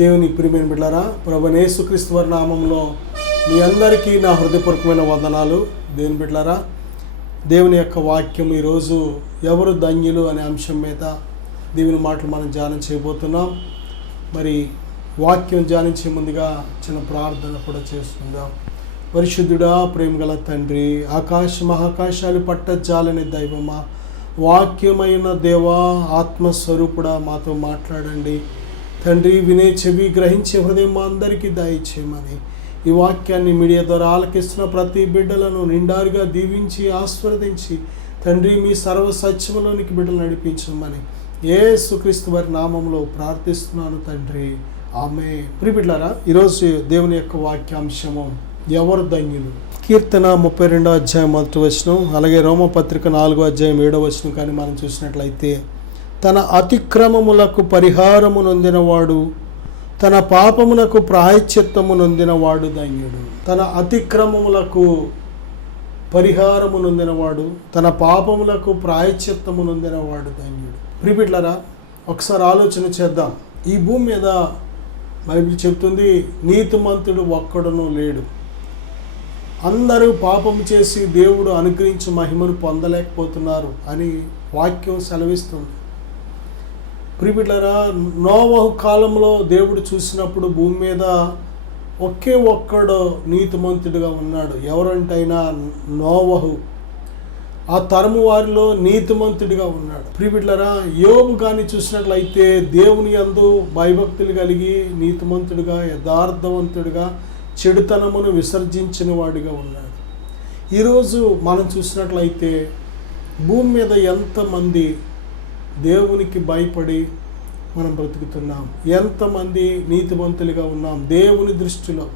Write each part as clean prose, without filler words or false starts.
దేవుని ప్రియమైన బిడ్డలారా, ప్రభువైన యేసుక్రీస్తు వారి నామంలో మీ అందరికీ నా హృదయపూర్వకమైన వందనాలు. దేవుని బిడ్డలారా, దేవుని యొక్క వాక్యం ఈరోజు ఎవరు ధన్యులు అనే అంశం మీద దేవుని మాటలు మనం ధ్యానం చేయబోతున్నాం. మరి వాక్యం ధ్యానించే ముందుగా చిన్న ప్రార్థన కూడా చేసుకుందాం. పరిశుద్ధుడా, ప్రేమగల తండ్రి, ఆకాశ మహాకాశాలు పట్టజాలని దైవమా, వాక్యమైన దేవా, ఆత్మస్వరూపుడా మాతో మాట్లాడండి తండ్రి. వినే చెవి, గ్రహించే హృదయం మా అందరికీ దయచేయమని ఈ వాక్యాన్ని మీడియా ద్వారా ఆలకిస్తున్న ప్రతి బిడ్డలను నిండారుగా దీవించి ఆశీర్వదించి తండ్రి మీ సర్వ సత్యములోనికి బిడ్డలు నడిపించమని యేసుక్రీస్తు వారి నామంలో ప్రార్థిస్తున్నాను తండ్రి, ఆమేన్. ప్రియ బిడ్డలారా, ఈరోజు దేవుని యొక్క వాక్యాంశము ఎవరు ధన్యులు. కీర్తన 32వ అధ్యాయం 1వ వచనం, అలాగే రోమపత్రిక 4వ అధ్యాయం 7వ వచనం కానీ మనం చూసినట్లయితే, తన అతిక్రమములకు పరిహారము నొందినవాడు, తన పాపమునకు ప్రాయశ్చిత్తము నొందినవాడు ధన్యుడు. తన అతిక్రమములకు పరిహారము నొందినవాడు, తన పాపములకు ప్రాయశ్చిత్తము నొందినవాడు ధన్యుడు. ప్రియ బిడ్డలారా, ఒకసారి ఆలోచన చేద్దాం. ఈ భూమి మీద బైబిల్ చెప్తుంది, నీతిమంతుడు ఒక్కడునూ లేడు. అందరూ పాపము చేసి దేవుడు అనుగ్రహించి మహిమను పొందలేకపోతున్నారు అని వాక్యం సెలవిస్తుంది. ప్రియ బిడ్డలారా, నోవహు కాలంలో దేవుడు చూసినప్పుడు భూమి మీద ఒకే ఒక్కడు నీతిమంతుడిగా ఉన్నాడు. ఎవరంటైనా నోవహు. ఆ తరము వారిలో నీతిమంతుడిగా ఉన్నాడు. ప్రియ బిడ్డలారా, యోబు కానీ చూసినట్లయితే దేవుని యందు భయభక్తులు కలిగి నీతిమంతుడిగా, యథార్థవంతుడిగా, చెడుతనమును విసర్జించిన వాడిగా ఉన్నాడు. ఈరోజు మనం చూసినట్లయితే భూమి మీద ఎంతమంది దేవునికి భయపడి మనం బ్రతుకుతున్నాం, ఎంతమంది నీతిమంతులుగా ఉన్నాం. దేవుని దృష్టిలో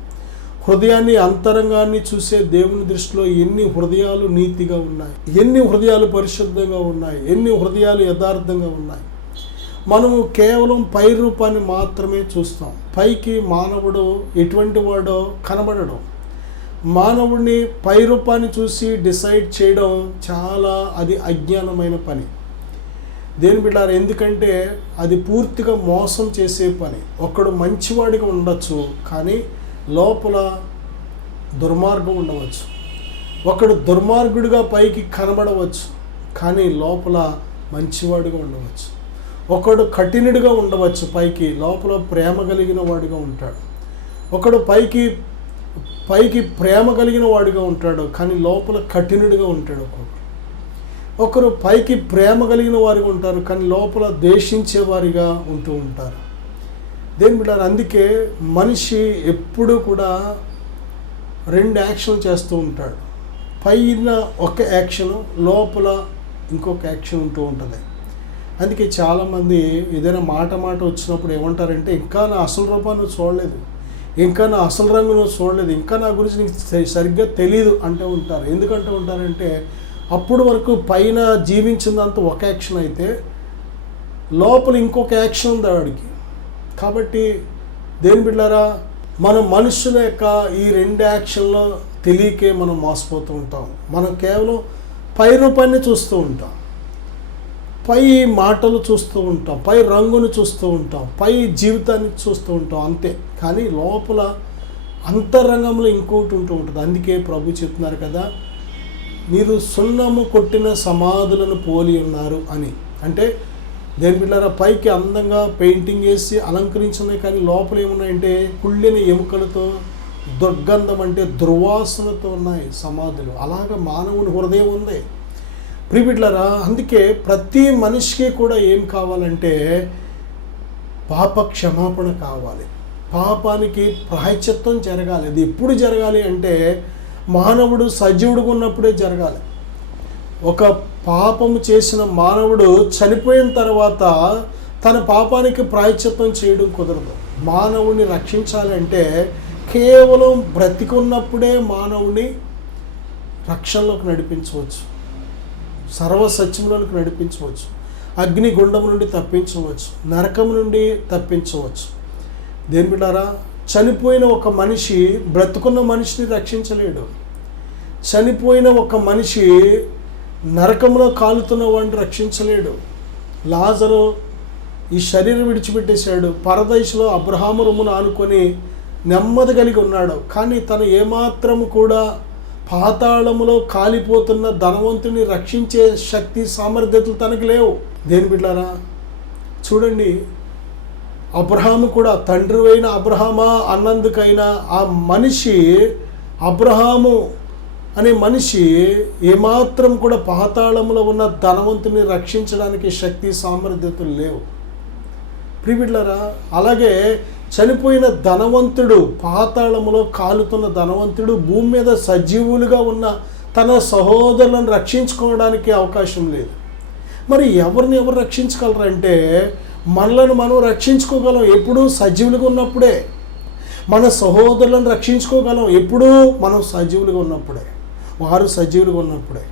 హృదయాన్ని, అంతరంగాన్ని చూసే దేవుని దృష్టిలో ఎన్ని హృదయాలు నీతిగా ఉన్నాయి, ఎన్ని హృదయాలు పరిశుద్ధంగా ఉన్నాయి, ఎన్ని హృదయాలు యథార్థంగా ఉన్నాయి. మనము కేవలం పై రూపాన్ని మాత్రమే చూస్తాం. పైకి మానవుడు ఎటువంటి వాడో కనబడడం, మానవుడిని పై రూపాన్ని చూసి డిసైడ్ చేయడం అది అజ్ఞానమైన పని. దేని బిడ్డారు, ఎందుకంటే అది పూర్తిగా మోసం చేసే పని. ఒకడు మంచివాడిగా ఉండొచ్చు, కానీ లోపల దుర్మార్గం ఉండవచ్చు. ఒకడు దుర్మార్గుడిగా పైకి కనబడవచ్చు, కానీ లోపల మంచివాడిగా ఉండవచ్చు. ఒకడు కఠినుడిగా ఉండవచ్చు, పైకి లోపల ప్రేమ కలిగిన వాడిగా ఉంటాడు. ఒకడు పైకి ప్రేమ కలిగిన వాడిగా ఉంటాడు, కానీ లోపల కఠినుడిగా ఉంటాడు. ఒకరు పైకి ప్రేమ కలిగిన వారిగా ఉంటారు, కానీ లోపల ద్వేషించేవారిగా ఉంటూ ఉంటారు. దేని బిడ్డారు, అందుకే మనిషి ఎప్పుడూ కూడా 2 యాక్షన్లు చేస్తూ ఉంటాడు. పైన ఒక యాక్షను, లోపల ఇంకొక యాక్షన్ ఉంటూ ఉంటుంది. అందుకే చాలామంది ఏదైనా మాట వచ్చినప్పుడు ఏమంటారంటే, ఇంకా నా అసలు రూపాన్ని చూడలేదు, ఇంకా నా అసలు రంగును చూడలేదు, ఇంకా నా గురించి నీకు సరిగ్గా తెలియదు అంటూ ఉంటారు. ఎందుకంటూ ఉంటారంటే, అప్పుడు వరకు పైన జీవించిందంతా ఒక యాక్షన్ అయితే లోపల ఇంకొక యాక్షన్ ఉంది వాడికి. కాబట్టి దేని బిడ్డారా, మనం మనుషుల యొక్క ఈ 2 యాక్షన్లో తెలియకే మనం మోసపోతూ ఉంటాం. మనం కేవలం పై రూపాన్ని చూస్తూ ఉంటాం, పై మాటలు చూస్తూ ఉంటాం, పై రంగును చూస్తూ ఉంటాం, పై జీవితాన్ని చూస్తూ ఉంటాం, అంతే. కానీ లోపల అంతరంగంలో ఇంకోటి ఉంటూ ఉంటుంది. అందుకే ప్రభు చెప్తున్నారు కదా, మీరు సున్నము కొట్టిన సమాధులను పోలి ఉన్నారు అని. అంటే దేని బిడ్డారా, పైకి అందంగా పెయింటింగ్ వేసి అలంకరించున్నాయి, కానీ లోపల ఏమున్నాయంటే కుళ్ళిన ఎముకలతో, దుర్గంధం అంటే దుర్వాసనతో ఉన్నాయి సమాధులు. అలాగా మానవుని హృదయం ఉంది. ప్రియ బిడ్డలారా, అందుకే ప్రతి మనిషికి కూడా ఏం కావాలంటే పాప క్షమాపణ కావాలి, పాపానికి ప్రాయశ్చిత్తం జరగాలి. అది ఎప్పుడు జరగాలి అంటే మానవుడు సజీవుడుగా ఉన్నప్పుడే జరగాలి. ఒక పాపము చేసిన మానవుడు చనిపోయిన తర్వాత తన పాపానికి ప్రాయశ్చిత్తం చేయడం కుదరదు. మానవుని రక్షించాలంటే కేవలం బ్రతికున్నప్పుడే మానవుని రక్షణలోకి నడిపించవచ్చు, సర్వసత్యంలోకి నడిపించవచ్చు, అగ్నిగుండం నుండి తప్పించవచ్చు, నరకం నుండి తప్పించవచ్చు. దేని బిడ్డారా, చనిపోయిన ఒక మనిషి బ్రతుకున్న మనిషిని రక్షించలేడు. చనిపోయిన ఒక మనిషి నరకంలో కాలుతున్న వాడిని రక్షించలేడు. లాజరు ఈ శరీరం విడిచిపెట్టేశాడు. పరదేశంలో అబ్రహాము రొమ్మును ఆనుకొని నెమ్మది కలిగి ఉన్నాడు. కానీ తను ఏమాత్రము కూడా పాతాళములో కాలిపోతున్న ధనవంతుని రక్షించే శక్తి సామర్థ్యతలు తనకు లేవు. దేని బిడ్డారా చూడండి, అబ్రహాము కూడా తండ్రి అయిన అబ్రహామా అన్నందుకైనా ఆ మనిషి అబ్రహాము అనే మనిషి ఏమాత్రం కూడా పాతాళంలో ఉన్న ధనవంతుని రక్షించడానికి శక్తి సామర్థ్యతలు లేవు. ప్రియబిడ్డలారా, అలాగే చనిపోయిన ధనవంతుడు, పాతాళములో కాలుతున్న ధనవంతుడు భూమి మీద సజీవులుగా ఉన్న తన సహోదరులను రక్షించుకోవడానికి అవకాశం లేదు. మరి ఎవరిని ఎవరు రక్షించగలరంటే మనలను మనం రక్షించుకోగలం ఎప్పుడూ సజీవులుగా ఉన్నప్పుడే. మన సహోదరులను రక్షించుకోగలం ఎప్పుడూ మనం సజీవులుగా ఉన్నప్పుడే, వారు సజీవులుగా ఉన్నప్పుడే.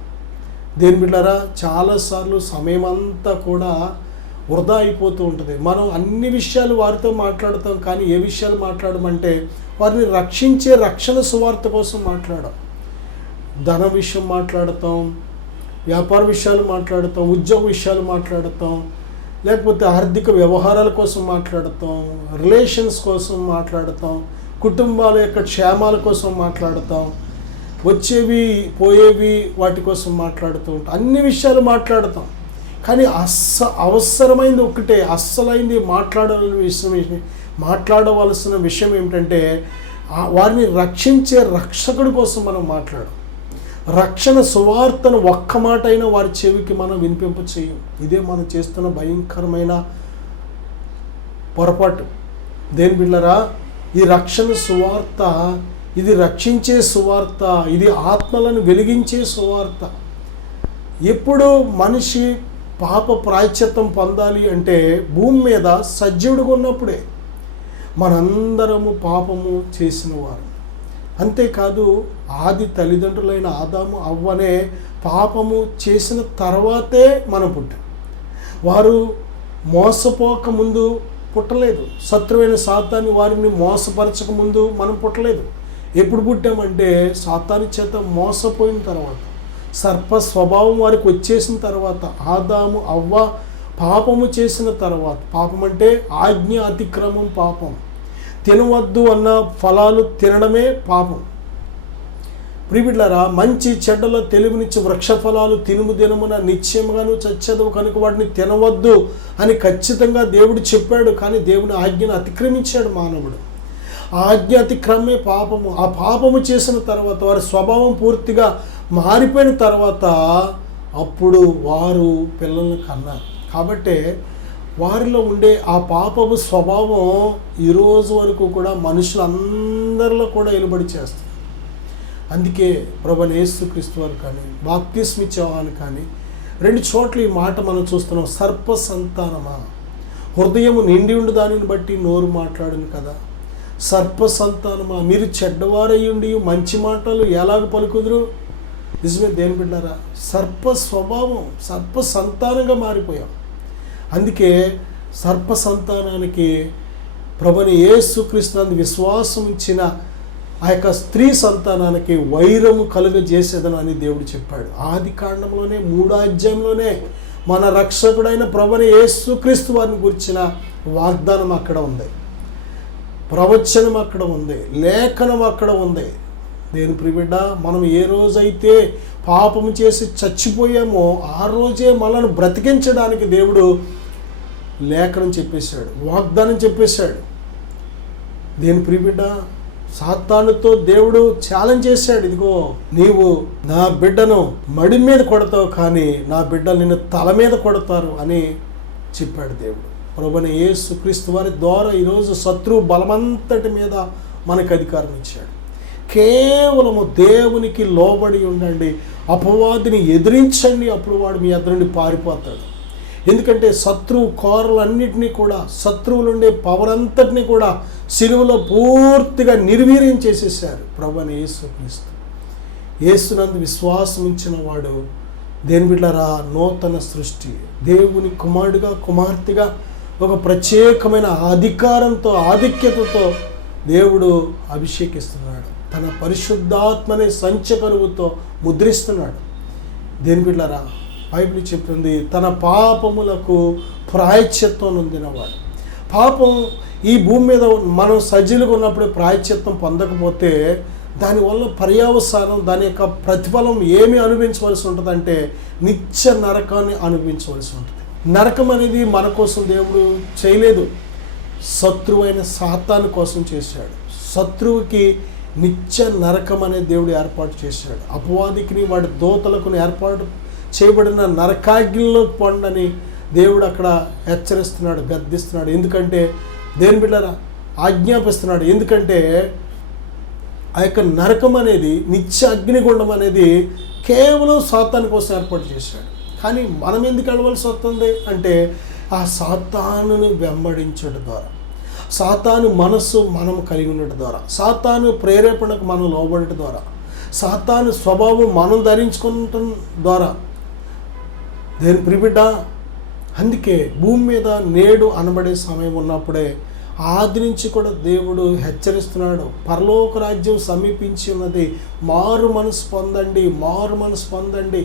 దేని బిడ్డారా, చాలాసార్లు సమయం అంతా కూడా వృధా అయిపోతూ ఉంటుంది. మనం అన్ని విషయాలు వారితో మాట్లాడతాం, కానీ ఏ విషయాలు మాట్లాడమంటే వారిని రక్షించే రక్షణ సువార్త కోసం మాట్లాడడం. ధన విషయం మాట్లాడతాం, వ్యాపార విషయాలు మాట్లాడతాం, ఉద్యోగ విషయాలు మాట్లాడతాం, లేకపోతే ఆర్థిక వ్యవహారాల కోసం మాట్లాడతాం, రిలేషన్స్ కోసం మాట్లాడతాం, కుటుంబాల యొక్క క్షేమాల కోసం మాట్లాడతాం, వచ్చేవి పోయేవి వాటి కోసం మాట్లాడుతూ ఉంటాం. అన్ని విషయాలు మాట్లాడతాం, కానీ అవసరమైంది ఒక్కటే, అస్సలైంది మాట్లాడవలసిన విషయం ఏమిటంటే వారిని రక్షించే రక్షకుడి కోసం మనం మాట్లాడం. రక్షణ సువార్తను ఒక్క మాట అయినా వారి చెవికి మనం వినిపింప చేయం. ఇదే మనం చేస్తున్న భయంకరమైన పొరపాటు. దేని బిడ్డలారా, ఈ రక్షణ సువార్త ఇది రక్షించే సువార్త, ఇది ఆత్మలను వెలిగించే సువార్త. ఎప్పుడు మనిషి పాప ప్రాయశ్చిత్తం పొందాలి అంటే భూమి మీద సజీవుడిగా ఉన్నప్పుడే. మనందరము పాపము చేసిన వారు. అంతేకాదు, ఆది తల్లిదండ్రులైన ఆదాము అవ్వనే పాపము చేసిన తర్వాతే మనం పుట్టాం. వారు మోసపోక ముందు పుట్టలేదు. శత్రువైన సాతాను వారిని మోసపరచక ముందు మనం పుట్టలేదు. ఎప్పుడు పుట్టామంటే సాతాను చేత మోసపోయిన తర్వాత, సర్ప స్వభావం వారికి వచ్చేసిన తర్వాత, ఆదాము అవ్వ పాపము చేసిన తర్వాత. పాపం అంటే ఆజ్ఞ అతిక్రమం పాపం. తినవద్దు అన్న ఫలాలు తినడమే పాపం. ప్రియబిడ్డలారా, మంచి చెడ్డల తెలివినిచ్చి వృక్ష ఫలాలు తినుము దినమున నిశ్చయముగాను చచ్చెదవు కనుక వాటిని తినవద్దు అని ఖచ్చితంగా దేవుడు చెప్పాడు. కానీ దేవుని ఆజ్ఞను అతిక్రమించాడు మానవుడు. ఆజ్ఞ అతిక్రమే పాపము. ఆ పాపము చేసిన తర్వాత వారి స్వభావం పూర్తిగా మారిపోయిన తర్వాత అప్పుడు వారు పిల్లలను కన్నారు. కాబట్టే వారిలో ఉండే ఆ పాపపు స్వభావం ఈరోజు వరకు కూడా మనుషులందరిలో కూడా వెలుబడి చేస్తుంది. అందుకే ప్రభువైన యేసుక్రీస్తు వారు కానీ, బాప్తిస్మ యోహాను కానీ 2 చోట్ల ఈ మాట మనం చూస్తున్నాం. సర్ప సంతానమా, హృదయము నిండి ఉండి దానిని బట్టి నోరు మాట్లాడును కదా. సర్ప సంతానమా, మీరు చెడ్డవారయ్యుండి మంచి మాటలు ఎలాగ పలుకుదురు? నిజమే దేని బిడ్డారా, సర్ప స్వభావం, సర్ప సంతానంగా మారిపోయాం. అందుకే సర్ప సంతానానికి ప్రభువైన యేసుక్రీస్తునందు విశ్వాసం ఇచ్చిన ఆ యొక్క స్త్రీ సంతానానికి వైరము కలుగజేసేదను అని దేవుడు చెప్పాడు. ఆది కాండంలోనే 3వ అధ్యాయంలోనే మన రక్షకుడైన ప్రభువైన యేసుక్రీస్తు వారిని గురించిన వాగ్దానం అక్కడ ఉంది, ప్రవచనం అక్కడ ఉంది, లేఖనం అక్కడ ఉంది. దేని ప్రియబిడ్డ, మనం ఏ రోజైతే పాపము చేసి చచ్చిపోయామో ఆ రోజే మనల్ని బ్రతికించడానికి దేవుడు లేఖనం చెప్పేశాడు, వాగ్దానం చెప్పేశాడు. దేని ప్రియబిడ్డ, సాతానుతో దేవుడు ఛాలెంజ్ చేశాడు. ఇదిగో, నీవు నా బిడ్డను మడి మీద కొడతావు, కానీ నా బిడ్డలు నిన్ను తల మీద కొడతారు అని చెప్పాడు దేవుడు. ప్రభువైన యేసుక్రీస్తు వారి ద్వారా ఈరోజు శత్రువు బలమంతటి మీద మనకు అధికారం ఇచ్చాడు. కేవలము దేవునికి లోబడి ఉండండి, అపవాదిని ఎదిరించండి, అప్పుడు వాడు మీ ఎదురు నుండి పారిపోతాడు. ఎందుకంటే శత్రువు కోరలన్నింటినీ కూడా, శత్రువులుండే పవర్ అంతటినీ కూడా సిలువలో పూర్తిగా నిర్వీర్యం చేసేసారు ప్రభువైన యేసుక్రీస్తు. యేసునందు విశ్వాసం ఉంచిన వాడు దేని బిడ్డలారా నూతన సృష్టి. దేవుని కుమారుడిగా, కుమార్తెగా ఒక ప్రత్యేకమైన అధికారంతో, ఆధిక్యతతో దేవుడు అభిషేకిస్తున్నాడు. తన పరిశుద్ధాత్మనే సంచకరువుతో ముద్రిస్తున్నాడు. దేని బిడ్డలారా, బైబిల్ చెప్తుంది తన పాపములకు ప్రాయశ్చిత్తం నొందినవాడు. పాపం ఈ భూమి మీద మనం సజ్జలుగా ఉన్నప్పుడు ప్రాయశ్చిత్తం పొందకపోతే దానివల్ల పర్యవసానం, దాని యొక్క ప్రతిఫలం ఏమి అనుభవించవలసి ఉంటుందంటే నిత్య నరకాన్ని అనుభవించవలసి ఉంటుంది. నరకం అనేది మన కోసం దేవుడు చేయలేదు, శత్రువైన సాతాను కోసం చేశాడు. శత్రువుకి నిత్య నరకం అనే దేవుడు ఏర్పాటు చేశాడు. అపవాదికి వాడి దూతలకు ఏర్పాటు చేయబడిన నరకాగ్నిలో పొండని దేవుడు అక్కడ హెచ్చరిస్తున్నాడు, గద్దిస్తున్నాడు. ఎందుకంటే దేని బిడ్డరా ఆజ్ఞాపిస్తున్నాడు. ఎందుకంటే ఆ యొక్క నరకం అనేది, నిత్య అగ్నిగుండం అనేది కేవలం సాతాను కోసం ఏర్పాటు చేశాడు. కానీ మనం ఎందుకు వెళ్ళవలసి వస్తుంది అంటే ఆ సాతానుని వెంబడించడం ద్వారా, సాతాను మనస్సు మనం కలిగి ఉండటం ద్వారా, సాతాను ప్రేరేపణకు మనం లోబడటం ద్వారా, సాతాను స్వభావం మనం ధరించుకోవటం ద్వారా. దేని ప్రిబిడ్డ, అందుకే భూమి మీద నేడు అనబడే సమయం ఉన్నప్పుడే ఆది నుంచి కూడా దేవుడు హెచ్చరిస్తున్నాడు. పరలోక రాజ్యం సమీపించి ఉన్నది, మారు మనసు పొందండి, మారు మనసు పొందండి.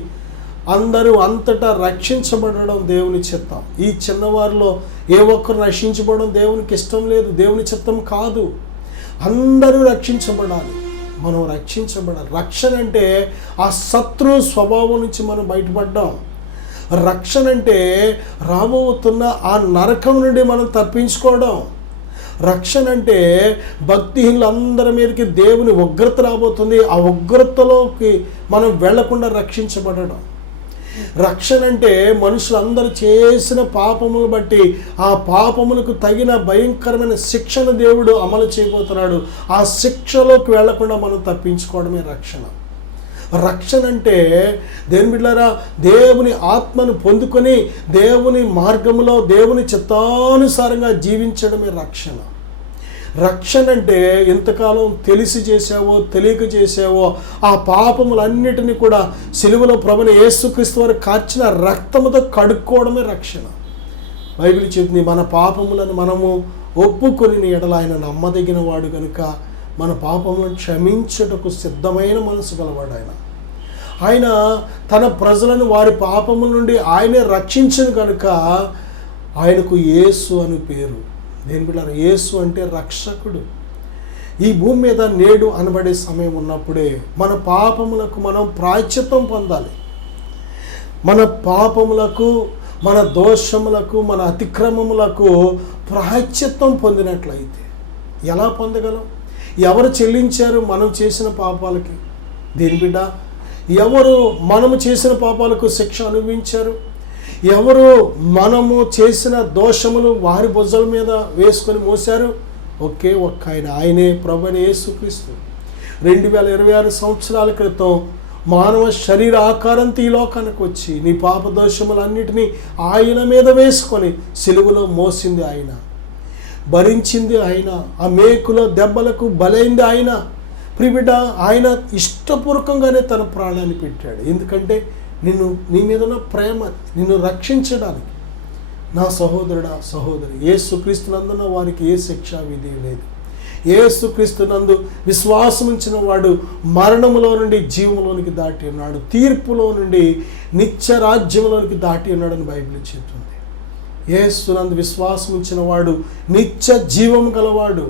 అందరూ అంతటా రక్షించబడడం దేవుని చిత్తం. ఈ చిన్నవారిలో ఏ ఒక్కరు రక్షించబడడం దేవునికి ఇష్టం లేదు, దేవుని చిత్తం కాదు. అందరూ రక్షించబడాలి, మనం రక్షించబడాలి. రక్షణ అంటే ఆ శత్రు స్వభావం నుంచి మనం బయటపడ్డాం. రక్షణ అంటే రాబోతున్న ఆ నరకం నుండి మనం తప్పించుకోవడం. రక్షణ అంటే భక్తిహీనులందరి మీదకి దేవుని ఉగ్రత రాబోతుంది, ఆ ఉగ్రతలోకి మనం వెళ్లకుండా రక్షించబడడం. రక్షణ అంటే మనుషులందరూ చేసిన పాపములు బట్టి ఆ పాపములకు తగిన భయంకరమైన శిక్షను దేవుడు అమలు చేయబోతున్నాడు. ఆ శిక్షలోకి వెళ్లకుండా మనం తప్పించుకోవడమే రక్షణ. రక్షణ అంటే దేని బిడ్డలారా, దేవుని ఆత్మను పొందుకొని దేవుని మార్గంలో దేవుని చిత్తానుసారంగా జీవించడమే రక్షణ. రక్షణ అంటే ఎంతకాలం తెలిసి చేసావో తెలియక చేసావో ఆ పాపములన్నిటినీ కూడా సిలువలో ప్రభువైన యేసుక్రీస్తు వారు కార్చిన రక్తముతో కడుక్కోవడమే రక్షణ. బైబిల్ చెప్తుంది, మన పాపములను మనము ఒప్పుకొని ఎడల ఆయన నమ్మదగిన వాడు కనుక మన పాపములను క్షమించుటకు సిద్ధమైన మనసు గలవాడు ఆయన. ఆయన తన ప్రజలను వారి పాపముల నుండి ఆయనే రక్షించను కనుక ఆయనకు యేసు అని పేరు. దేని బిడ్డలారా, యేసు అంటే రక్షకుడు. ఈ భూమి మీద నేడు అనబడే సమయం ఉన్నప్పుడే మన పాపములకు మనం ప్రాయశ్చిత్తం పొందాలి. మన పాపములకు, మన దోషములకు, మన అతిక్రమములకు ప్రాయశ్చిత్తం పొందినట్లయితే ఎలా పొందగలం? ఎవరు చెల్లించారు మనం చేసిన పాపాలకి? దేని బిడ్డ, ఎవరు మనము చేసిన పాపాలకు శిక్ష అనుభవించారు? ఎవరు మనము చేసిన దోషములు వారి భుజాల మీద వేసుకొని మోశారు? ఒకే ఒక్క ఆయన, ఆయనే ప్రభువైన యేసుక్రీస్తు. 2026 సంవత్సరాల క్రితం మానవ శరీర ఆకారంతో ఈ లోకానికి వచ్చి నీ పాప దోషములన్నిటినీ ఆయన మీద వేసుకొని సిలువలో మోసింది ఆయన, భరించింది ఆయన, ఆ మేకుల దెబ్బలకు బలైంది ఆయన. ప్రియబిడ్డ, ఆయన ఇష్టపూర్వకంగానే తన ప్రాణాన్ని పెట్టాడు. ఎందుకంటే నీ మీద ఉన్న ప్రేమ, నిన్ను రక్షించడానికి. నా సహోదరుడా సహోదరి, యేసుక్రీస్తునందున వారికి ఏ శిక్షా విధి లేదు. యేసుక్రీస్తునందు విశ్వాసం ఉంచిన వాడు మరణములో నుండి జీవంలోనికి దాటి ఉన్నాడు, తీర్పులో నుండి నిత్య రాజ్యంలోనికి దాటి ఉన్నాడని బైబిల్ చెప్తుంది. యేసునందు విశ్వాసం ఉంచిన వాడు నిత్య జీవం గలవాడు.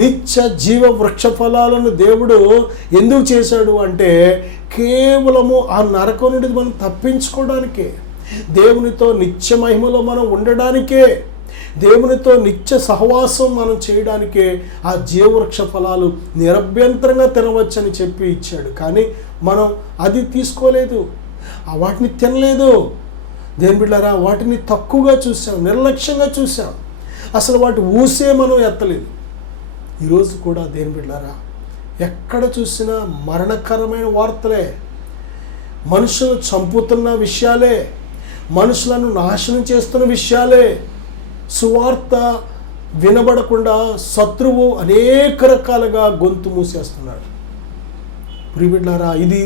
నిత్య జీవ వృక్ష ఫలాలను దేవుడు ఎందుకు చేశాడు అంటే కేవలము ఆ నరకం నుండి మనం తప్పించుకోవడానికే, దేవునితో నిత్య మహిమలో మనం ఉండడానికే, దేవునితో నిత్య సహవాసం మనం చేయడానికే ఆ జీవవృక్ష ఫలాలు నిరభ్యంతరంగా తినవచ్చని చెప్పి ఇచ్చాడు. కానీ మనం అది తీసుకోలేదు, వాటిని తినలేదు. దేని బిడ్డారా, వాటిని తక్కువగా చూసాం, నిర్లక్ష్యంగా చూసాం, అసలు వాటి ఊసే మనం ఎత్తలేదు. ఈరోజు కూడా దేని బిడ్డారా, ఎక్కడ చూసినా మరణకరమైన వార్తలే, మనుషులను చంపుతున్న విషయాలే, మనుషులను నాశనం చేస్తున్న విషయాలే. సువార్త వినబడకుండా శత్రువు అనేక రకాలుగా గొంతు మూసేస్తున్నాడు. ప్రియబిడ్డారా, ఇది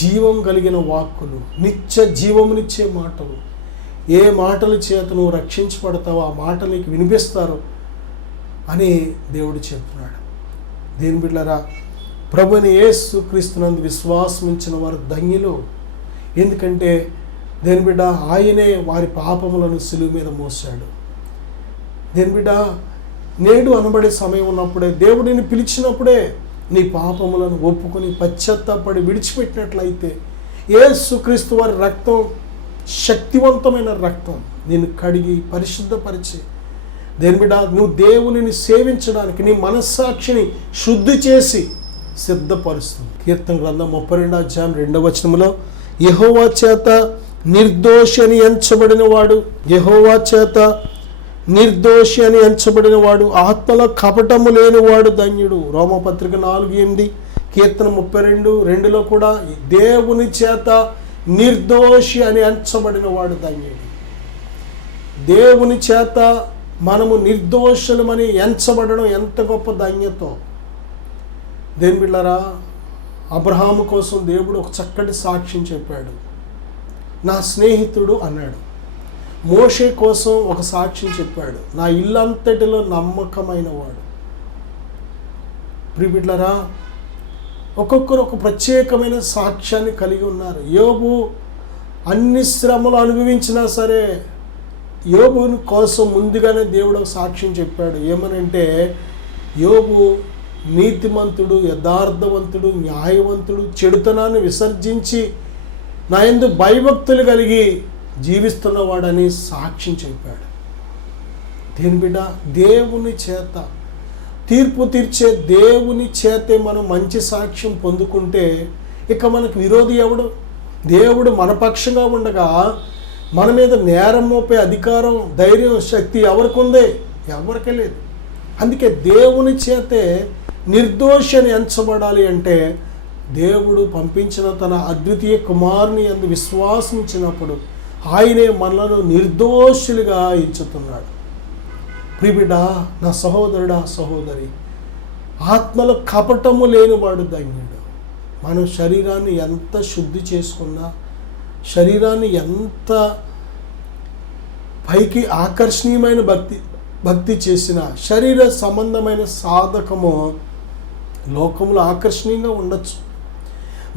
జీవం కలిగిన వాక్కులు, నిత్య జీవమునిచ్చే మాటలు. ఏ మాటల చేత నువ్వు రక్షించబడతావో ఆ మాటలు నీకు వినిపిస్తారు అని దేవుడు చెప్తున్నాడు. దేని బిడ్డలారా, ప్రభువైన యేసుక్రీస్తునందు విశ్వాసం ఉంచిన వారు ధన్యులు. ఎందుకంటే దేని బిడ్డ ఆయనే వారి పాపములను సిలువ మీద మోసాడు. దేని బిడ్డ నేడు అనబడే సమయం ఉన్నప్పుడే, దేవుడిని పిలిచినప్పుడే నీ పాపములను ఒప్పుకొని పశ్చాత్తాపడి విడిచిపెట్టినట్లయితే యేసుక్రీస్తు వారి రక్తం, శక్తివంతమైన రక్తం నిన్ను కడిగి పరిశుద్ధపరిచి దేని బిడ్డ నువ్వు దేవునిని సేవించడానికి నీ మనస్సాక్షిని శుద్ధి చేసి సిద్ధపరుస్తుంది. కీర్తన గ్రంథం 32వ అధ్యాయం 2వ వచనములో యెహోవా చేత నిర్దోషి అని ఎంచబడిన వాడు, యెహోవా చేత నిర్దోషి అని ఎంచబడిన వాడు, ఆత్మలో కపటము లేనివాడు ధన్యుడు. రోమపత్రిక 4:8, కీర్తన 32:2లో కూడా దేవుని చేత నిర్దోషి అని ఎంచబడిన వాడు ధన్యుడు. దేవుని చేత మనము నిర్దోషులమని ఎంచబడడం ఎంత గొప్ప ధన్యతో. దేని బిడ్డలారా, అబ్రహాము కోసం దేవుడు ఒక చక్కటి సాక్ష్యం చెప్పాడు, నా స్నేహితుడు అన్నాడు. మోషే కోసం ఒక సాక్ష్యం చెప్పాడు, నా ఇల్లంతటిలో నమ్మకమైన వాడు. ప్రియ బిడ్డలారా, ఒక్కొక్కరు ఒక ప్రత్యేకమైన సాక్ష్యాన్ని కలిగి ఉన్నారు. యోబు అన్ని శ్రమలు అనుభవించినా సరే యోబుని కోసం ముందుగానే దేవుడు ఒక సాక్ష్యం చెప్పాడు. ఏమనంటే, యోబు నీతిమంతుడు, యథార్థవంతుడు, న్యాయవంతుడు, చెడుతనాన్ని విసర్జించి నా యందు భయభక్తులు కలిగి జీవిస్తున్నవాడని సాక్ష్యం చెప్పాడు. దేని బిడ్డ, దేవుని చేత తీర్పు తీర్చే దేవుని చేతే మనం మంచి సాక్ష్యం పొందుకుంటే ఇక మనకు విరోధి ఎవడు? దేవుడు మన పక్షంగా ఉండగా మన మీద నేరం మోపే అధికారం, ధైర్యం, శక్తి ఎవరికి ఉంది? ఎవరికీ లేదు. అందుకే దేవుని చేతే నిర్దోషి అని ఎంచబడాలి అంటే దేవుడు పంపించిన తన అద్వితీయ కుమారుని యందు విశ్వాసం ఇచ్చినప్పుడు ఆయనే మనలను నిర్దోషులుగా ఎంచుతున్నాడు. ప్రియబిడ్డ, నా సహోదరుడా, సహోదరి, ఆత్మలో కపటము లేనివాడు ధన్యుడు. మనం శరీరాన్ని ఎంత శుద్ధి చేసుకున్నా, శరీరాన్ని ఎంత పైకి ఆకర్షణీయమైన భక్తి చేసిన శరీర సంబంధమైన సాధకము లోకంలో ఆకర్షణీయంగా ఉండొచ్చు.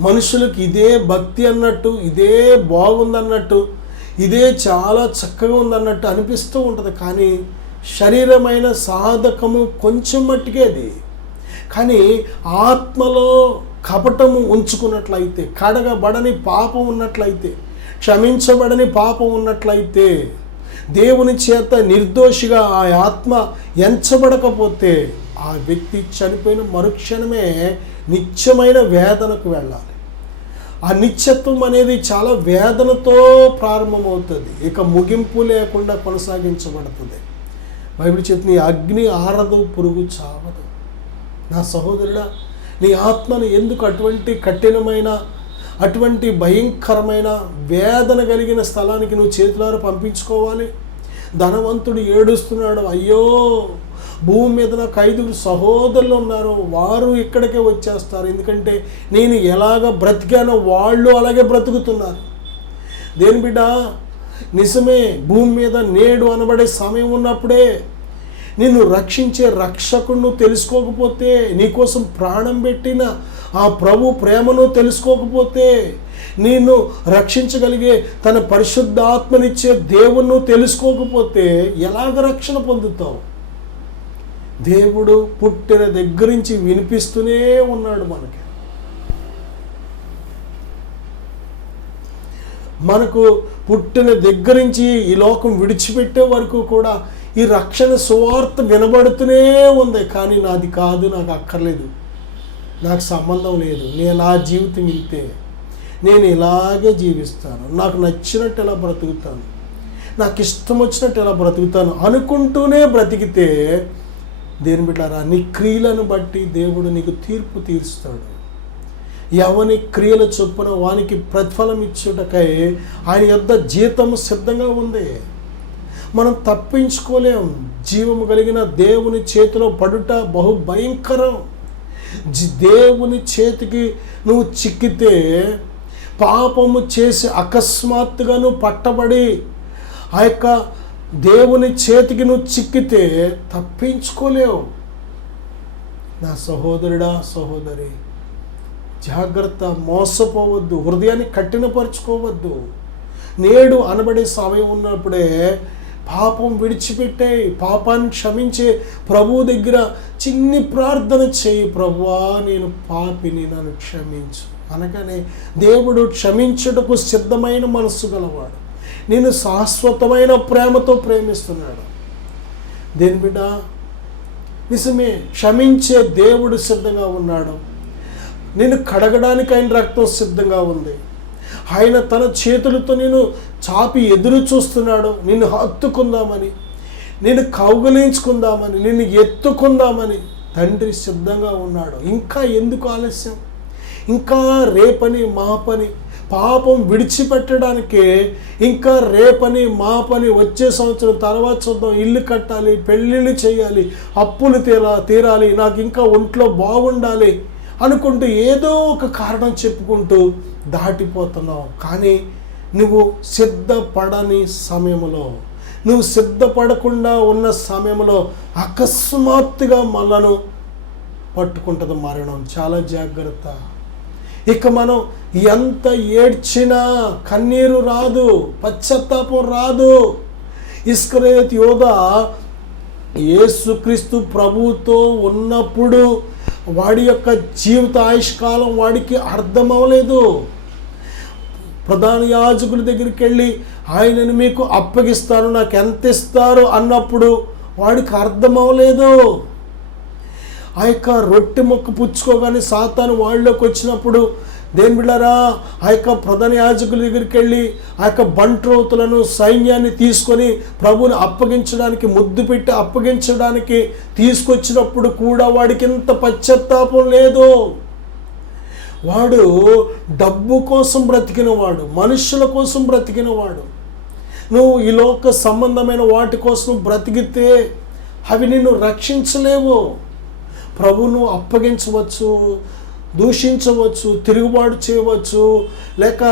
మనుషులకు ఇదే భక్తి అన్నట్టు, ఇదే బాగుందన్నట్టు, ఇదే చాలా చక్కగా ఉందన్నట్టు అనిపిస్తూ ఉంటుంది. కానీ శరీరమైన సాధకము కొంచెం మట్టికే అది. కానీ ఆత్మలో కపటము ఉంచుకున్నట్లయితే, కడగబడని పాపం ఉన్నట్లయితే, క్షమించబడని పాపం ఉన్నట్లయితే, దేవుని చేత నిర్దోషిగా ఆ ఆత్మ ఎంచబడకపోతే ఆ వ్యక్తి చనిపోయిన మరుక్షణమే నిత్యమైన వేదనకు వెళ్ళాలి. ఆ నిత్యత్వం అనేది చాలా వేదనతో ప్రారంభమవుతుంది, ఇక ముగింపు లేకుండా కొనసాగించబడుతుంది. బైబిల్ చెప్తుంది, అగ్ని ఆరదు, పురుగు చావదు. నా సహోదరుడా, నీ ఆత్మను ఎందుకు అటువంటి కఠినమైన, అటువంటి భయంకరమైన వేదన కలిగిన స్థలానికి నువ్వు చేతులారా పంపించుకోవాలి? ధనవంతుడు ఏడుస్తున్నాడు, అయ్యో భూమి మీద నాకు 5 సహోదరులు ఉన్నారు, వారు ఇక్కడికే వచ్చేస్తారు, ఎందుకంటే నేను ఎలాగ బ్రతికానో వాళ్ళు అలాగే బ్రతుకుతున్నారు. దేని బిడ్డ, నిజమే, భూమి మీద నేడు అనబడే సమయం ఉన్నప్పుడే నిన్ను రక్షించే రక్షకుడు తెలుసుకోకపోతే, నీకోసం ప్రాణం పెట్టిన ఆ ప్రభు ప్రేమను తెలుసుకోకపోతే, నిన్ను రక్షించగలిగే తన పరిశుద్ధాత్మనిచ్చే దేవుణ్ణి తెలుసుకోకపోతే ఎలాగ రక్షణ పొందుతావు? దేవుడు పుట్టిన దగ్గర నుంచి వినిపిస్తూనే ఉన్నాడు మనకు పుట్టిన దగ్గర నుంచి ఈ లోకం విడిచిపెట్టే వరకు కూడా ఈ రక్షణ సువార్త వినబడుతూనే ఉంది. కానీ నాది కాదు, నాకు అక్కర్లేదు, నాకు సంబంధం లేదు, నా జీవితం ఇంతే, నేను ఇలాగే జీవిస్తాను, నాకు నచ్చినట్టు ఎలా బ్రతుకుతాను, నాకు ఇష్టం వచ్చినట్టు ఎలా బ్రతుకుతాను అనుకుంటూనే బ్రతికితే, దేని బిడ్డారా, నీ క్రియలను బట్టి దేవుడు నీకు తీర్పు తీరుస్తాడు. ఎవని క్రియల చొప్పున వానికి ప్రతిఫలం ఇచ్చుటకై ఆయన యొద్ద జీతం సిద్ధంగా ఉంది. మనం తప్పించుకోలేం. జీవము కలిగిన దేవుని చేతిలో పడుట బహు భయంకరం. దేవుని చేతికి నువ్వు చిక్కితే, పాపము చేసి అకస్మాత్తుగా నువ్వు పట్టబడి ఆ యొక్క దేవుని చేతికి నువ్వు చిక్కితే తప్పించుకోలేవు. నా సహోదరుడా, సహోదరి, జాగ్రత్త, మోసపోవద్దు, హృదయాన్ని కఠినపరుచుకోవద్దు. నేడు అనబడే సమయం ఉన్నప్పుడే పాపం విడిచిపెట్టే, పాపాన్ని క్షమించే ప్రభువు దగ్గర చిన్ని ప్రార్థన చేయి. ప్రభువా, నేను పాపిని, నన్ను క్షమించు అనగానే దేవుడు క్షమించుటకు సిద్ధమైన మనస్సు గలవాడు. నేను శాశ్వతమైన ప్రేమతో ప్రేమిస్తున్నాడు. దేని బిడ్డ, నిజమే, క్షమించే దేవుడు సిద్ధంగా ఉన్నాడు. నేను కడగడానికి ఆయన రక్తం సిద్ధంగా ఉంది. ఆయన తన చేతులతో నేను చాపి ఎదురు చూస్తున్నాడు. నిన్ను హత్తుకుందామని, నేను కౌగలించుకుందామని, నిన్ను ఎత్తుకుందామని తండ్రి సిద్ధంగా ఉన్నాడు. ఇంకా ఎందుకు ఆలస్యం? ఇంకా రేపని మాపని పాపం విడిచిపెట్టడానికే ఇంకా రేపని మాపని వచ్చే సంవత్సరం తర్వాత చూద్దాం, ఇల్లు కట్టాలి, పెళ్ళిళ్ళు చేయాలి, అప్పులు తీరాలి, నాకు ఇంకా ఒంట్లో బాగుండాలి అనుకుంటూ ఏదో ఒక కారణం చెప్పుకుంటూ దాటిపోతున్నావు. కానీ నువ్వు సిద్ధపడని సమయంలో, నువ్వు సిద్ధపడకుండా ఉన్న సమయంలో అకస్మాత్తుగా మనను పట్టుకుంటుంది మరణం. చాలా జాగ్రత్త. ఇక మనం ఎంత ఏడ్చినా కన్నీరు రాదు, పశ్చాత్తాపం రాదు. ఇస్కరియోతు యోధా యేసుక్రీస్తు ప్రభువుతో ఉన్నప్పుడు వాడి యొక్క జీవిత ఆయుష్కాలం వాడికి అర్థం అవ్వలేదు. ప్రధాన యాజకుల దగ్గరికి వెళ్ళి ఆయనను మీకు అప్పగిస్తాను, నాకు ఎంత ఇస్తారు అన్నప్పుడు వాడికి అర్థం అవ్వలేదు. ఆ యొక్క రొట్టె ముక్క పుచ్చుకోగానే సాతాను వాళ్ళలోకి వచ్చినప్పుడు, దేని బిడ్డారా, ఆ యొక్క ప్రధాన యాజకుల దగ్గరికి వెళ్ళి ఆ యొక్క బంట్రోతులను సైన్యాన్ని తీసుకొని ప్రభువుని అప్పగించడానికి, ముద్దు పెట్టి అప్పగించడానికి తీసుకొచ్చినప్పుడు కూడా వాడికి ఇంత పశ్చాత్తాపం లేదు. వాడు డబ్బు కోసం బ్రతికినవాడు, మనుషుల కోసం బ్రతికినవాడు. నువ్వు ఈ లోక సంబంధమైన వాటి కోసం బ్రతికితే అవి నిన్ను రక్షించలేవు. ప్రభువును అప్పగించవచ్చు, దూషించవచ్చు, తిరుగుబాటు చేయవచ్చు, లేక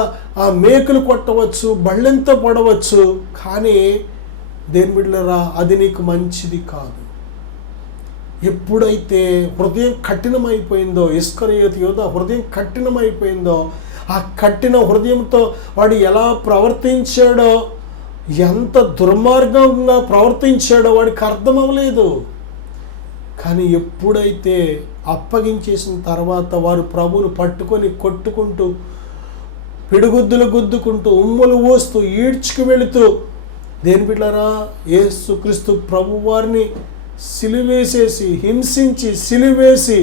ఆ మేకులు కొట్టవచ్చు, బళ్ళెంత పడవచ్చు. కానీ దేని బిడ్డలారా, అది నీకు మంచిది కాదు. ఎప్పుడైతే హృదయం కఠినమైపోయిందో, ఇస్కరియోతు యోధా హృదయం కఠినమైపోయిందో, ఆ కఠిన హృదయంతో వాడు ఎలా ప్రవర్తించాడో, ఎంత దుర్మార్గంగా ప్రవర్తించాడో వాడికి అర్థం అవ్వలేదు. కానీ ఎప్పుడైతే అప్పగించేసిన తర్వాత వారు ప్రభువును పట్టుకొని కొట్టుకుంటూ, పిడిగుద్దులు గుద్దుకుంటూ, ఉమ్ములు ఊస్తూ, ఈడ్చుకు వెళుతూ, దేని బిడ్డలారా, యేసుక్రీస్తు ప్రభు వారిని సిలువేసేసి, హింసించి సిలువేసి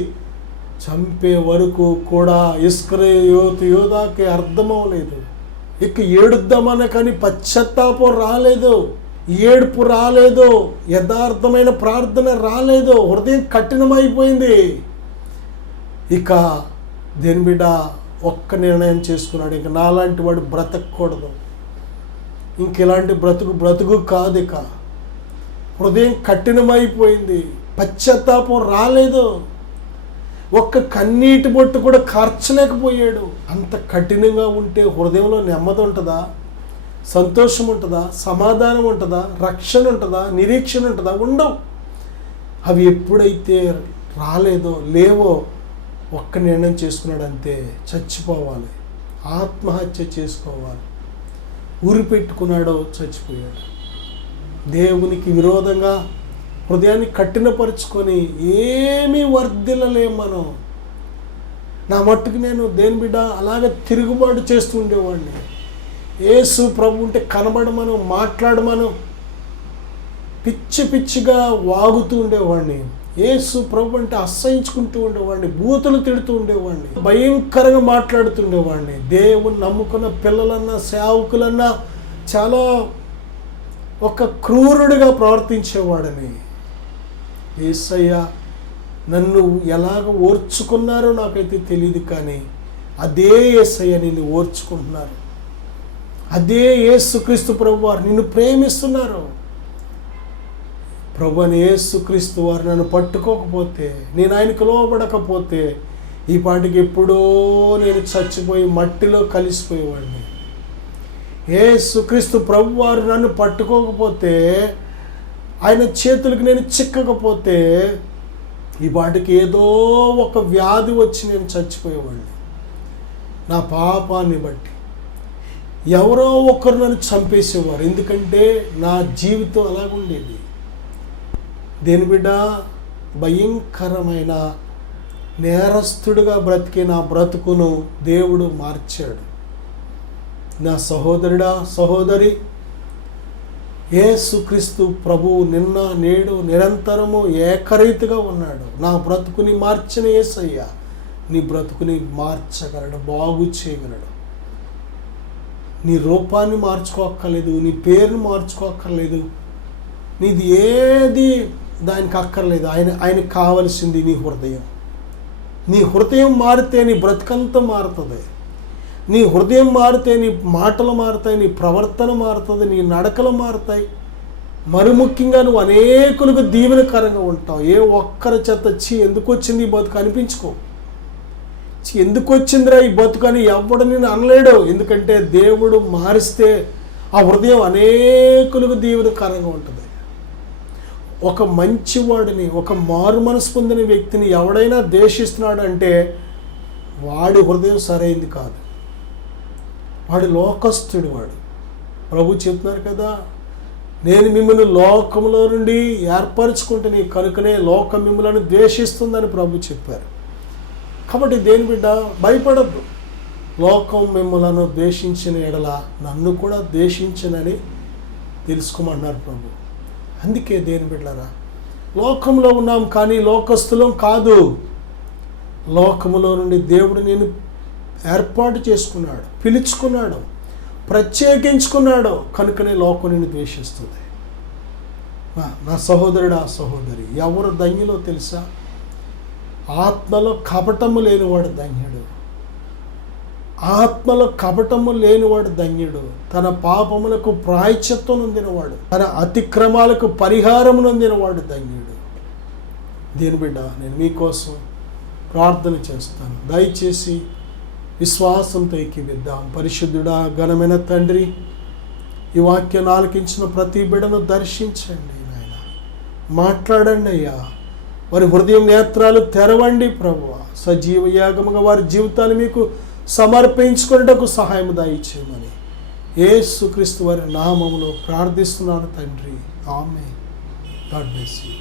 చంపే వరకు కూడా ఇస్కరియోతు యోధాకి అర్థమవలేదు. ఇక ఏడుద్దామని కానీ పశ్చాత్తాపం రాలేదు, ఏడుపు రాలేదు, యథార్థమైన ప్రార్థన రాలేదు. హృదయం కఠినమైపోయింది. ఇక దేని బిడ్డ ఒక్క నిర్ణయం చేసుకున్నాడు, ఇక నాలాంటి వాడు బ్రతకూడదు, ఇంకెలాంటి బ్రతుకు కాదు. ఇక హృదయం కఠినమైపోయింది, పశ్చాత్తాపం రాలేదు, ఒక్క కన్నీటి బొట్టు కూడా కార్చలేకపోయాడు. అంత కఠినంగా ఉంటే హృదయంలో నెమ్మది ఉంటుందా? సంతోషం ఉంటుందా? సమాధానం ఉంటుందా? రక్షణ ఉంటుందా? నిరీక్షణ ఉంటుందా? ఉండవు. అవి ఎప్పుడైతే లేవో ఒక్క నిర్ణయం చేసుకున్నాడు, అంతే, చచ్చిపోవాలి, ఆత్మహత్య చేసుకోవాలి. ఉరి పెట్టుకున్నాడో చచ్చిపోయాడు. దేవునికి విరోధంగా హృదయాన్ని కఠినపరుచుకొని ఏమీ వర్ధిల్లలేం మనం. నా మట్టుకు నేను దేని బిడ్డ అలాగే తిరుగుబాటు చేస్తూ ఉండేవాడిని. యేసు ప్రభు ఉంటే కనబడమను, మాట్లాడమను, పిచ్చిగా వాగుతూ ఉండేవాడిని. యేసు ప్రభు అంటే అసహించుకుంటూ ఉండేవాడిని, బూతులు తిడుతూ ఉండేవాడిని, భయంకరంగా మాట్లాడుతుండేవాడిని. దేవుని నమ్ముకున్న పిల్లలన్నా సేవకులన్నా చాలా ఒక క్రూరుడిగా ప్రవర్తించేవాడని. యేసయ్య నన్ను ఎలాగ ఓర్చుకున్నారో నాకైతే తెలియదు, కానీ అదే యేసయ్య నిన్ను ఓర్చుకుంటున్నారు. అదే యేసుక్రీస్తు ప్రభు వారు నిన్ను ప్రేమిస్తున్నారు. ప్రభు అని యేసుక్రీస్తు వారు నన్ను పట్టుకోకపోతే, నేను ఆయనకు లోబడకపోతే, ఈ పాటికి ఎప్పుడో నేను చచ్చిపోయి మట్టిలో కలిసిపోయేవాడిని. యేసుక్రీస్తు ప్రభు వారు నన్ను పట్టుకోకపోతే, ఆయన చేతులకు నేను చిక్కకపోతే, ఈ పాటికి ఏదో ఒక వ్యాధి వచ్చి నేను చచ్చిపోయేవాడిని. నా పాపాన్ని బట్టి ఎవరో ఒకరు నన్ను చంపేసేవారు, ఎందుకంటే నా జీవితం అలాగుండేది. దేని బిడ్డ, భయంకరమైన నేరస్తుడిగా బ్రతికే నా బ్రతుకును దేవుడు మార్చాడు. నా సహోదరుడా, సహోదరి, యేసుక్రీస్తు ప్రభువు నిన్న నేడు నిరంతరము ఏకరీతిగా ఉన్నాడు. నా బ్రతుకుని మార్చిన యేసయ్య నీ బ్రతుకుని మార్చగలడు, బాగు చేయగలడు. నీ రూపాన్ని మార్చుకోక్కర్లేదు, నీ పేరుని మార్చుకోక్కర్లేదు, నీది ఏది దానికి అక్కర్లేదు. ఆయనకు కావలసింది నీ హృదయం. నీ హృదయం మారితే నీ బ్రతుకంతా మారుతుంది. నీ హృదయం మారితే నీ మాటలు మారుతాయి, నీ ప్రవర్తన మారుతుంది, నీ నడకలు మారుతాయి. మరి ముఖ్యంగా నువ్వు అనేకులకు దీవెనకరంగా ఉంటావు. ఏ ఒక్కరి చేత ఎందుకు వచ్చింది ఈ బతుకు అనిపించుకో. ఎందుకు వచ్చిందిరా ఈ బతుకు అని ఎవడు నేను అనలేడు. ఎందుకంటే దేవుడు మారిస్తే ఆ హృదయం అనేకులకు దీవెనకరంగా ఉంటుంది. ఒక మంచివాడిని, ఒక మారు మనసు పొందిన వ్యక్తిని ఎవడైనా ద్వేషిస్తున్నాడు అంటే వాడి హృదయం సరైంది కాదు, వాడు లోకస్తుడు. వాడు ప్రభు చెప్తున్నారు కదా, నేను మిమ్మల్ని లోకంలో నుండి ఏర్పరచుకుంటుని కనుకనే లోకం మిమ్మల్ని ద్వేషిస్తుందని ప్రభు చెప్పారు. కాబట్టి దేని బిడ్డ, భయపడద్దు. లోకం మిమ్మలను ద్వేషించిన ఎడల నన్ను కూడా ద్వేషించనని తెలుసుకోమన్నారు ప్రభు. అందుకే దేని బిడ్డలారా, లోకంలో ఉన్నాం కానీ లోకస్తులం కాదు. లోకములో నుండి దేవుడు నేను ఏర్పాటు చేసుకున్నాడు, పిలుచుకున్నాడు, ప్రత్యేకించుకున్నాడు. కనుకనే లోకం నిన్ను ద్వేషిస్తుంది. నా సహోదరుడు, ఆ సహోదరి, ఎవరు ధన్యులో తెలుసా? ఆత్మలో కపటము లేనివాడు ధన్యుడు. ఆత్మలో కపటము లేనివాడు ధన్యుడు. తన పాపములకు ప్రాయశ్చిత్తం నొందినవాడు, తన అతిక్రమాలకు పరిహారం నొందినవాడు ధన్యుడు. దేని బిడ్డ, నేను మీకోసం ప్రార్థన చేస్తాను. దయచేసి విశ్వాసంతో ఏకీవిద్దాం. పరిశుద్ధుడా, ఘనమైన తండ్రి, ఈ వాక్యాన్ని ఆలకించిన ప్రతి బిడ్డను దర్శించండి నాయన. మాట్లాడండి అయ్యా. వారి హృదయం నేత్రాలు తెరవండి ప్రభువా. సజీవ యాగముగా వారి జీవితాన్ని మీకు సమర్పించుకున్నటకు సహాయం దయచేయమని యేసుక్రీస్తు వారి నామములో ప్రార్థిస్తున్నాను తండ్రి. ఆమేన్. God bless you.